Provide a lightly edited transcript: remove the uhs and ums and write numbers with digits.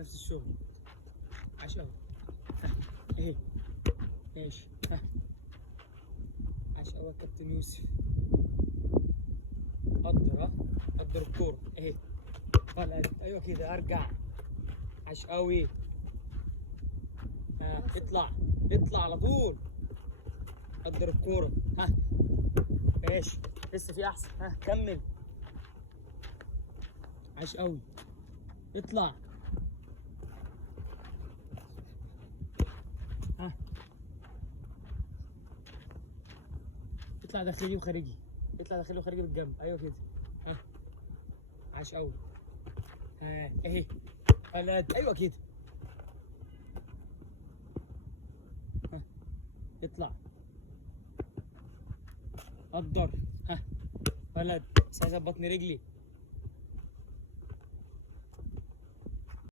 نفس الشغل. عاش قوي. اهي ماشي. عاش قوي يا كابتن يوسف. قدر الكورة اهي. ايوه كده ارجع. عاش قوي. اطلع على طول. قدر الكورة. ماشي لسه في احسن. كمل. عاش قوي. اطلع. اطلع داخلي وخارجي. بالجنب. ايوه كده. عاش قوي. اهي. ايوه كده. اطلع. قدر. ولد بس عايز بطن رجلي.